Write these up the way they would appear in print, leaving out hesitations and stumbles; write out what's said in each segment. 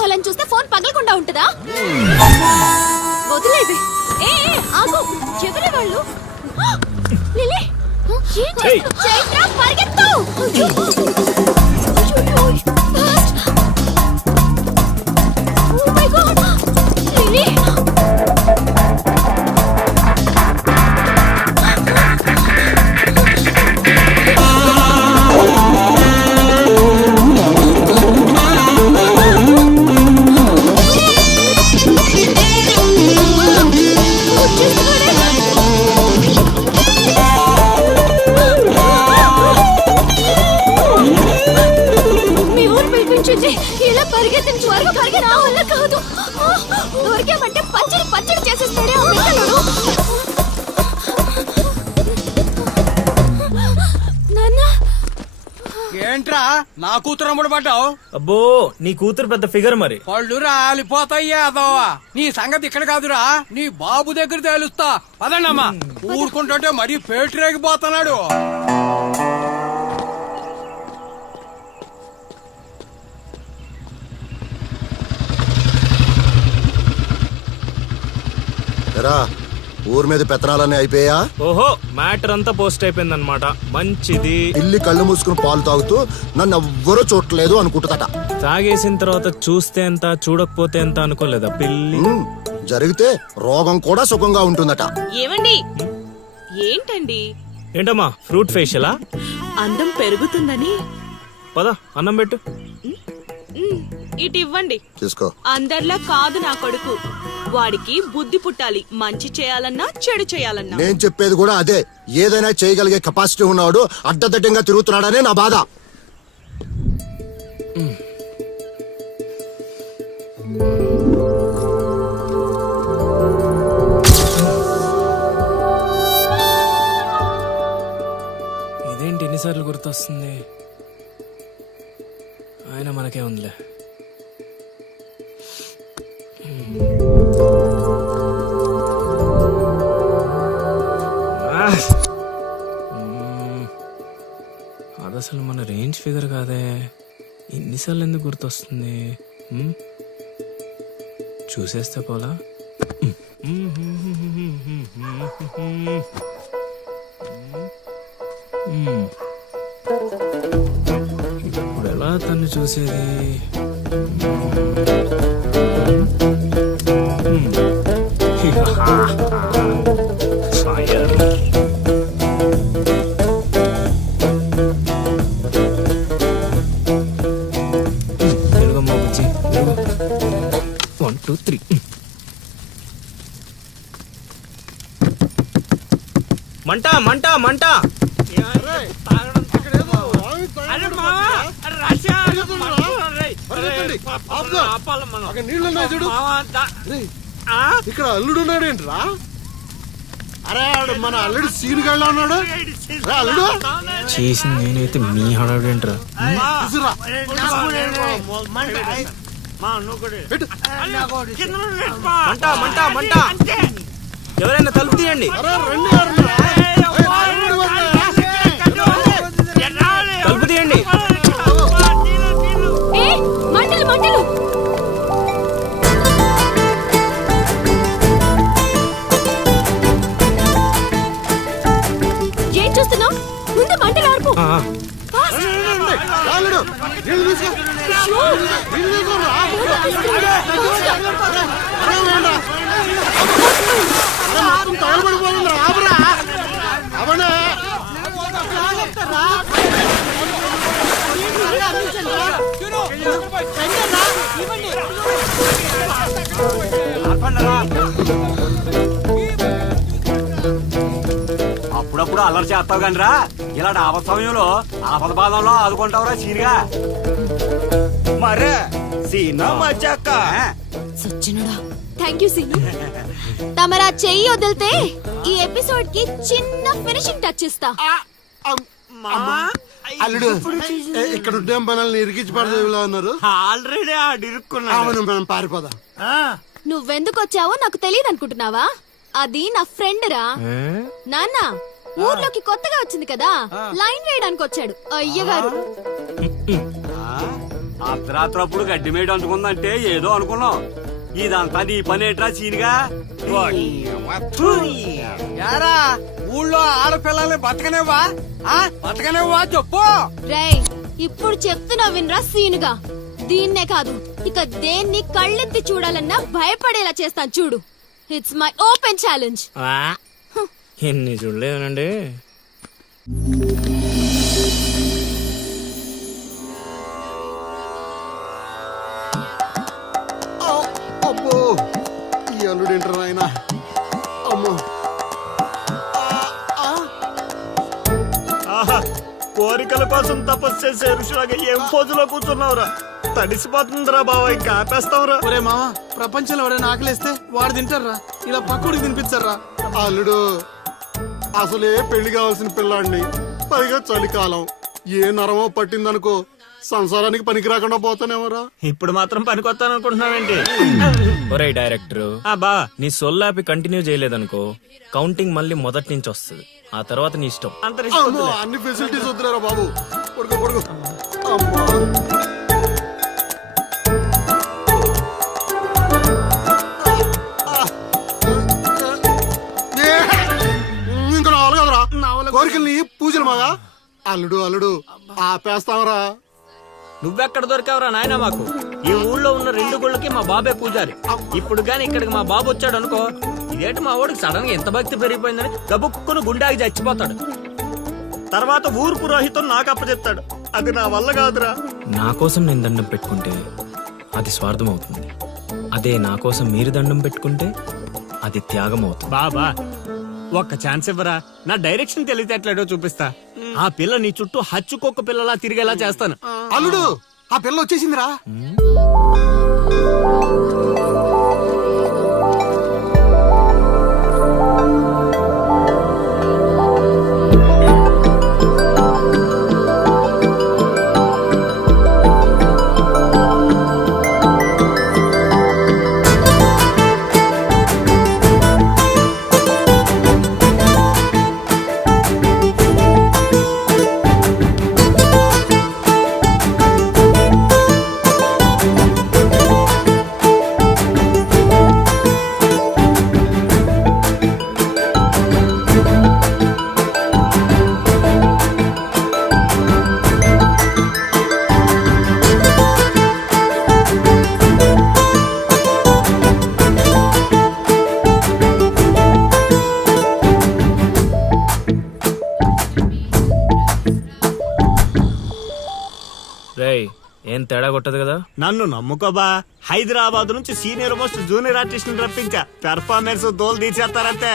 మొహలని చూస్తే ఫోన్ పగలకుండా ఉంటుందా? వదిలేది. ఏ ఆగు, ఎవరే వాళ్ళు? లిలీ, ఏం చేస్తున్నావ్? చైత్ర, పరిగెత్తు. Oh my God, Lily. ఇలా పరిగెత్తిన త్వరగా పరిగె నా వల్ల కాదు. దొరికామంటే పచ్చడి పచ్చడి చేసేస్తాడే ఆ పిల్లలు. నాన్న, ఏంట్రా నా కూతురు అమ్ముడు పడ్డావు? అబ్బో, నీ కూతురు పెద్ద ఫిగర్ మరి. పళ్ళు రాలిపోతాయ్యా అదోవా. నీ సంగతి ఇక్కడ కాదురా, నీ బాబు దగ్గర తేలుస్తా. పదండమ్మా. ఊరుకుంటుంటే మరీ పేటరేగిపోతున్నాడు. ఊరి మీద పెత్తనాలన్నీ అయిపోయా? ఓహో, మ్యాటర్ అంతా పోస్ట్ అయిపోయింది అనమాట. మంచిది. ఇల్లి కళ్ళు మూసుకుని పాలు తాగుతూ నన్ను ఎవ్వరూ చూడలేదు అనుకుంటుందట. తాగేసిన తర్వాత చూస్తే ఎంత, చూడకపోతే ఎంత అనుకోలేదా పిల్లి? జరిగితే రోగం కూడా సుఖంగా ఉంటుందట. ఏమండి, ఏంటండి ఏంటమ్మా ఫ్రూట్ ఫేషియలా? అందం పెరుగుతుందని. పద అన్నం పెట్టు. ఇటు ఇవ్వండి. తీసుకో. అందరిలా కాదు నా కొడుకు. వాడికి బుద్ధి పుట్టాలి, మంచి చేయాలన్నా చెడు చేయాలన్నా. నేను చెప్పేది కూడా అదే. ఏదైనా చేయగలిగే కెపాసిటీ ఉన్నవాడు అడ్డదడ్డంగా తిరుగుతున్నాడనే నా బాధ. ఇదేంటి ఎన్నిసార్లు గుర్తొస్తుంది? ఆయన మనకే ఉందిలే. అది అసలు మన రేంజ్ ఫిగర్ కాదే. ఇన్నిసార్లు ఎందుకు గుర్తొస్తుంది? చూసేస్తే పోలా. ఇప్పుడు ఎలా తను చూసేది? తెలుగమ్మ బుజ్జి, 1 2 3. మంట మంట మంట. ఇక్కడ అల్లుడు ఉన్నాడేంట్రా? అరే మన అల్లుడు సీన్ గళ్ళ ఉన్నాడు. అల్లుడు చేసింది నేనైతే మీ హడావిడేంట్రా? మంట మంట మంట. ఎవరైనా తలుపు తీయండి. తలుపు తీయండి. మంటలు మంటలు. ఏం చూస్తున్నావు? ముందు మంటలు ఆర్పు. తగలబడిపోతుంది. రాబరా అవనా అప్పుడప్పుడు అల్లరి చేస్తావు కాని రా, ఇలాంటి ఆపద సమయంలో ఆపద బాధంలో ఆదుకుంటావురా సీనిగా. మరే సీనా మచ్చాక సచ్చినుడా. Thank you Seenu. తమరా చెయ్యి వదిలితే ఈ ఎపిసోడ్ కి చిన్న ఫినిషింగ్ టచ్ ఇస్తా. అల్లుడు ఇక్కడ ఉంటే మనల్ని ఇరికించి పడదేవిలా ఉన్నారు. ఆల్రెడీ అవును, మనం పారిపోదాం. నువ్వెందుకు వచ్చావో నాకు తెలియదు అనుకుంటున్నావా? అది నా ఫ్రెండ్ రా. నాన్న ఊర్లోకి కొత్తగా వచ్చింది కదా, లైన్ వేయడానికి వచ్చాడు అయ్యగారు. అర్ధరాత్రప్పుడు గడ్డి మేడ అంటుకుందంటే ఏదో అనుకున్నాం. ఇదంతా నీ పనేట్రా సీన్గా. యారా ఊళ్ళో ఆడపిల్లల్ని బతకనేవా బతకనేవా చెప్పు. రేయ్ ఇప్పుడు చెప్తున్నా వినరా సీనుగా. దీన్నే కాదు ఇక దేన్ని కళ్ళెత్తి చూడాలన్నా భయపడేలా చేస్తాను చూడు. It's my open challenge. ఎన్ని చూడలేదనండి. అబ్బో ఈ అల్లుడు ఏంటారు నాయన. అమ్మో కోరికల కోసం తపస్సు చేసే ఋషులాగా ఏం పోజులో కూర్చున్నావురా? తడిసిపోతుందిరా బావ, ఇంకా ఆపేస్తావురా. ఒరే మావా, ప్రపంచంలో ఎవరైనా ఆకలిస్తే వాడు తింటారా, ఇలా పక్కడికి తినిపించారా? అల్లుడు అసలే పెళ్లి కావాల్సిన పిల్లాడిని, పైగా చలికాలం, ఏ నరమో పట్టిందనుకో సంసారానికి పనికి రాకుండా పోతానేమరా. ఇప్పుడు మాత్రం పనికొస్తాను అనుకుంటున్నావేంటి? ఒరే డైరెక్టర్, బా నీ సొల్లాపి కంటిన్యూ చేయలేదనుకో కౌంటింగ్ మళ్ళీ మొదటి నుంచి వస్తుంది. ఆ తర్వాత నీ ఇష్టం. అమ్మో, అన్ని ఫెసిలిటీస్ వద్దులేరా బాబు. పడుకో పడుకో. అమ్మా ఇంకా రావాలి కదరా కోరికల్ని పూజలు మాగా. అల్లుడు అల్లుడు ఆపేస్తావరా. నువ్వెక్కడ దొరికావురా నాయనా మాకు? ఈ ఊళ్ళో ఉన్న 2 గుళ్ళకి మా బాబే పూజారి. ఇప్పుడు గాని ఇక్కడికి మా బాబు వచ్చాడు అనుకో, ఇదేంటి మా వాడికి సడన్ గా ఎంత భక్తి పెరిగిపోయిందని గబుక్కును గుండాకి చచ్చిపోతాడు. తర్వాత ఊరు పురోహితం నాకు అప్పచెప్తాడు. అది నా వల్ల కాదురా. నా కోసం నేను దండం పెట్టుకుంటే అది స్వార్థం అవుతుంది. అదే నా కోసం మీరు దండం పెట్టుకుంటే అది త్యాగం అవుతుంది. బాబా ఒక్క ఛాన్స్ ఇవ్వరా, నా డైరెక్షన్ తెలివితేటలేడో చూపిస్తా. ఆ పిల్ల నీ చుట్టూ హచ్చుకొక్క పిల్లలా తిరిగేలా చేస్తాను. అల్లుడు ఆ పిల్ల వచ్చేసిందిరా. రేయ్ ఏం తేడా కొట్టదు కదా? నన్ను నమ్ముకోబా. హైదరాబాద్ నుంచి సీనియర్ మోస్ట్ జూనియర్ ఆర్టిస్ట్ రప్పించా. పెర్ఫార్మెన్స్ దోలు తీసేస్తారంతే.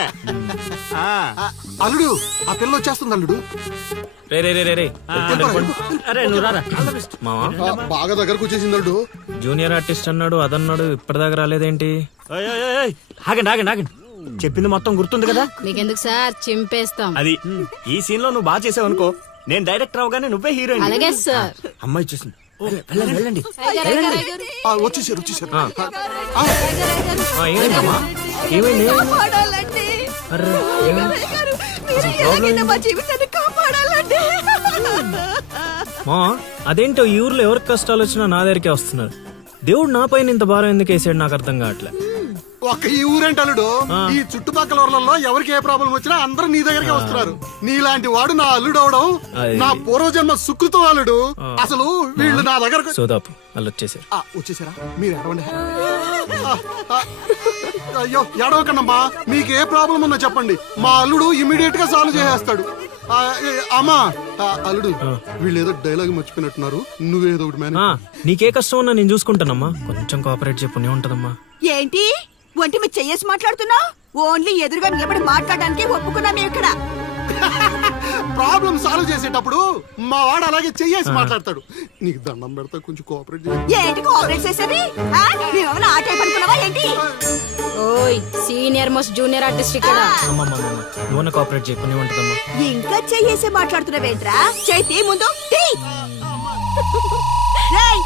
అల్లుడు ఆ పిల్ల వచ్చేస్తుంది అల్లుడు. రే రే రే రే రే అరే నువ్వు రారా. మావా బాగా దగ్గరకు వచ్చేసింది అల్లుడు. జూనియర్ ఆర్టిస్ట్ అన్నాడు అదన్నాడు, ఇప్పటిదాకా రాలేదేంటి? ఓయ్ ఓయ్ ఓయ్ ఓయ్. ఆగండి ఆగండి ఆగండి. చెప్పింది మొత్తం గుర్తుంది కదా? మీకెందుకు సార్, చింపేస్తాం. అది ఈ సీన్ లో నువ్వు బాగా చేసావు అనుకో, నేను డైరెక్టర్ అవగానే నువ్వే హీరోయిన్. అలాగే సార్. అమ్మాయి చూసింది. వెళ్ళండి వెళ్ళండి. వచ్చేసారు వచ్చేసారు. ఏమైందమ్మా? ఏమైంది? అర్రే, ఏమైంది? మా అదేంటో ఈ ఊర్లో ఎవరికి కష్టాలు వచ్చినా నా దగ్గరికే వస్తున్నారు. దేవుడు నా పైన ఇంత భారం ఎందుకు వేసాడు నాకు అర్థం కావట్లే. ఒక్క ఈ ఊరేంటి అల్లుడు, ఈ చుట్టుపక్కల ఊర్లలో ఎవరికి ఏ ప్రాబ్లం వచ్చినా అందరూ నీ దగ్గరికి వస్తున్నారు. నీలాంటి వాడు నా అల్లుడు అవడం నా పూర్వజన్మ సుకృతం అల్లుడు. అసలు వీళ్ళు నా దగ్గర సోదాపు వాళ్ళు వచ్చేసారు. వచ్చేసారా? మీరు ఎడవండి. అయ్యో ఎడవకండమ్మా, మీకు ఏ ప్రాబ్లం ఉన్నా చెప్పండి, మా అల్లుడు ఇమీడియట్ గా సాల్వ్ చేసేస్తాడు. అమ్మా అల్లుడు, వీళ్ళు ఏదో డైలాగ్ మర్చిపోయినట్టున్నారు, నువ్వేదో ఒకటి మేనేజ్. నీకే కష్టం ఉన్నా నేను చూసుకుంటానమ్మా. కొంచెం కోఆపరేట్ చెప్పు ఉంటదమ్మా. ఏంటి ఒంటి మీద చెయ్యేసి మాట్లాడుతున్నావు? ఓన్లీ ఎదురుగా నిలబడి మాట్లాడడానికి ఒప్పుకున్నాం ఇక్కడ. ప్రాబ్లం సాల్వ్ చేసేటప్పుడు మా వాడు అలాగే చెయ్యేసి మాట్లాడతాడు. నీకు దండం పెడతా, కొంచెం కోఆపరేట్ చేయి. ఏంటి కోఆపరేట్ చేసేది? మేమేమైనా ఆ టైప్ అనుకున్నావా ఏంటి? ఓయ్ సీనియర్ మోస్ట్ జూనియర్ ఆర్టిస్ట్ ఇక్కడ. నువ్వు కోఆపరేట్ చెప్పు ఉంటదమ్మా. ఇంకా చెయ్యేసి మాట్లాడుతున్నావేంట్రా? చేతి ముందు రేయ్,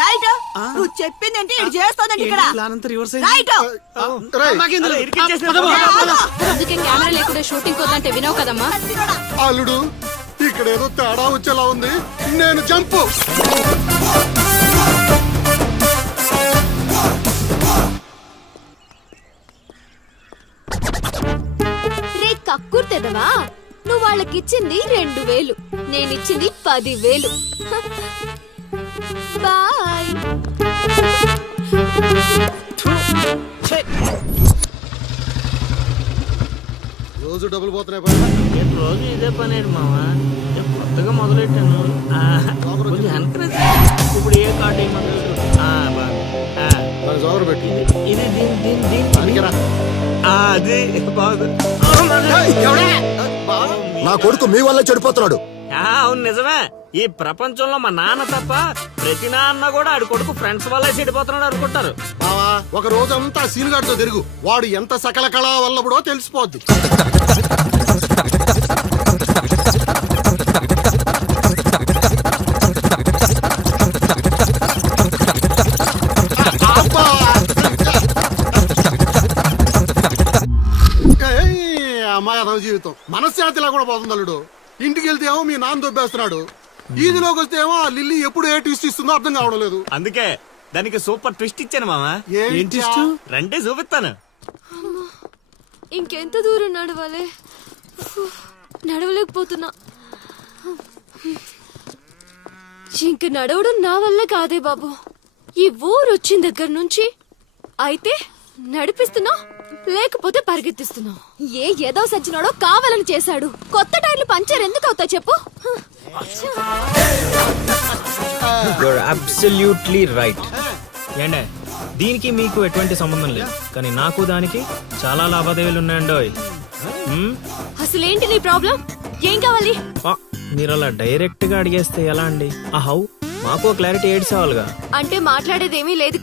రైట్. నువ్వు చెప్పిందంటే ఇది చేస్తానండి ఇక్కడ. రైట్. అందుకే కెమెరా లేకుండా షూటింగ్ వద్దంటే వినవు కదమ్మా. అల్లుడు ఇక్కడ ఏదో తేడా వచ్చేలా ఉంది, నేను జంపు. ఎదవా నువ్వు వాళ్ళకిచ్చింది 2000, నేనిచ్చింది 10,000. బాయ్. రోజు డబ్బులు పోతున్నాయి పైన. రోజు ఇదే పని మావా కొత్తగా మొదలెట్టాను కొంచెం encourage చేయి. ఇప్పుడు ఏ కార్డు వేయమంటారు? దాని జోరు పెట్టి ఇది అడిగరా. అది బాగుంది. నా కొడుకు మీ వల్ల చెడిపోతున్నాడు. అవును నిజమే. ఈ ప్రపంచంలో మా నాన్న తప్ప ప్రతి నాన్న కూడా ఆడి కొడుకు ఫ్రెండ్స్ వల్లే చెడిపోతున్నాడు అనుకుంటారు. బావా ఒక రోజంతా సీనుగాడితో తిరుగు, వాడు ఎంత సకల కళా వల్లబడో తెలిసిపోద్ది. అబ్బా! ఏయ్, అమ్మాయి అదవ జీవితం మనశ్శాంతిలా కూడా పోతుంది అల్లుడు. ఇంటికి వెళ్తే ఏమో మీ నాన్న దొబ్బేస్తున్నాడు, ఈదిలోకి వస్తే ఏమో ఆ లిల్లీ ఎప్పుడు ఏ ట్విస్ట్ ఇస్తుందో అర్థం కావడం లేదు. అందుకే దానికి సూపర్ ట్విస్ట్ ఇచ్చాను మామా. ఏంటి రండి చూపిస్తాను. ఇంకెంత దూరం నడవాలి? నడవలేకపోతున్నా. ఇంక నడవడం నా వల్ల కాదే బాబు. ఈ ఊరు వచ్చిన దగ్గర నుంచి అయితే నడిపిస్తున్నా, లేకపోతే పరిగెత్తిస్తున్నా. ఏదో సచ్చినాడో కావాలని చేశాడు. కొత్త టైర్లు పంచర్ ఎందుకు అవుతా చెప్పు. Absolutely right. ఏండే దీనికి మీకు ఎటువంటి సంబంధం లేదు, కానీ నాకు దానికి చాలా లావాదేవీలు ఉన్నాయండోయ్. అసలేంటి నీ ప్రాబ్లం? ఏం కావాలి? మీరు అలా డైరెక్ట్ గా అడిగేస్తే ఎలా అండి? ఆ హౌ మాకు క్లారిటీ ఏడ్చేవాళ్ళుగా. అంటే మాట్లాడేదేమీ లేదు కదా.